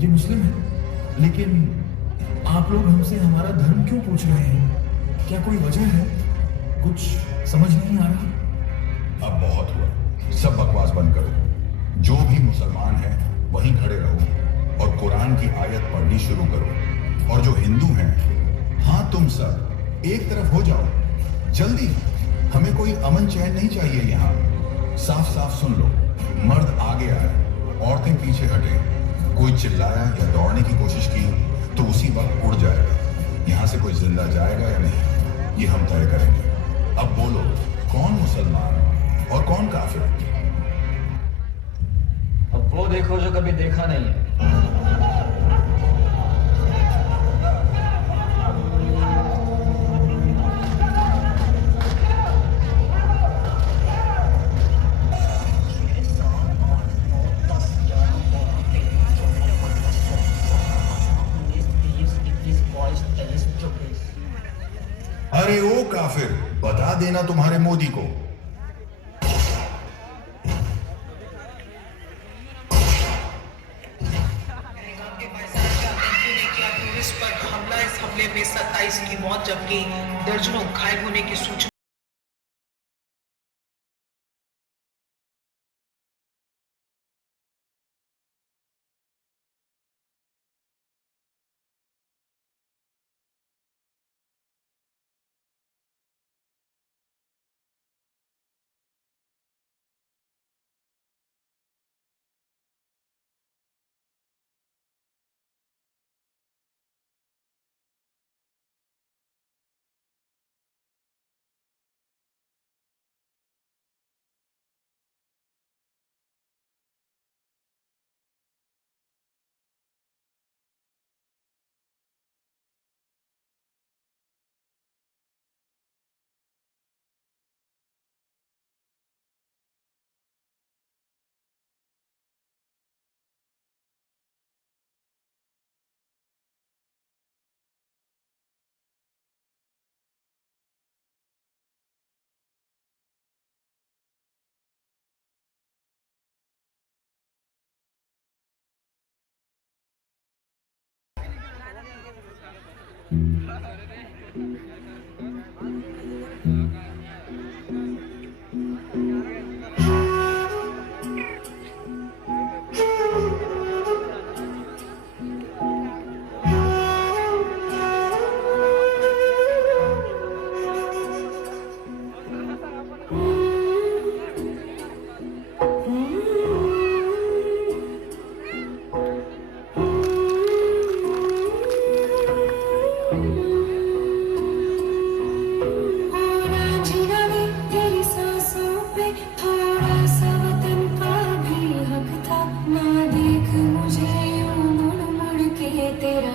ये मुस्लिम है, लेकिन आप लोग हमसे हमारा धर्म क्यों पूछ रहे हैं? क्या कोई वजह है? कुछ समझ नहीं आ रहा। अब बहुत हुआ, सब बकवास बंद करो। जो भी मुसलमान है वहीं खड़े रहो और कुरान की आयत पढ़नी शुरू करो। और जो हिंदू हैं, हाँ तुम सब एक तरफ हो जाओ जल्दी। हमें कोई अमन चैन नहीं चाहिए यहाँ। साफ साफ सुन लो, मर्द आगे आए, औरतें पीछे हटे। कोई चिल्लाया या दौड़ने की कोशिश की तो उसी वक्त उड़ जाएगा। यहाँ से कोई जिंदा जाएगा या नहीं, ये हम तय करेंगे। अब बोलो, कौन मुसलमान और कौन काफिर? अब वो देखो जो कभी देखा नहीं है। अरे ओ काफिर, बता देना तुम्हारे मोदी को। पर हमला, इस हमले में 27 की मौत जबकि दर्जनों घायल होने की सूचना। तेरा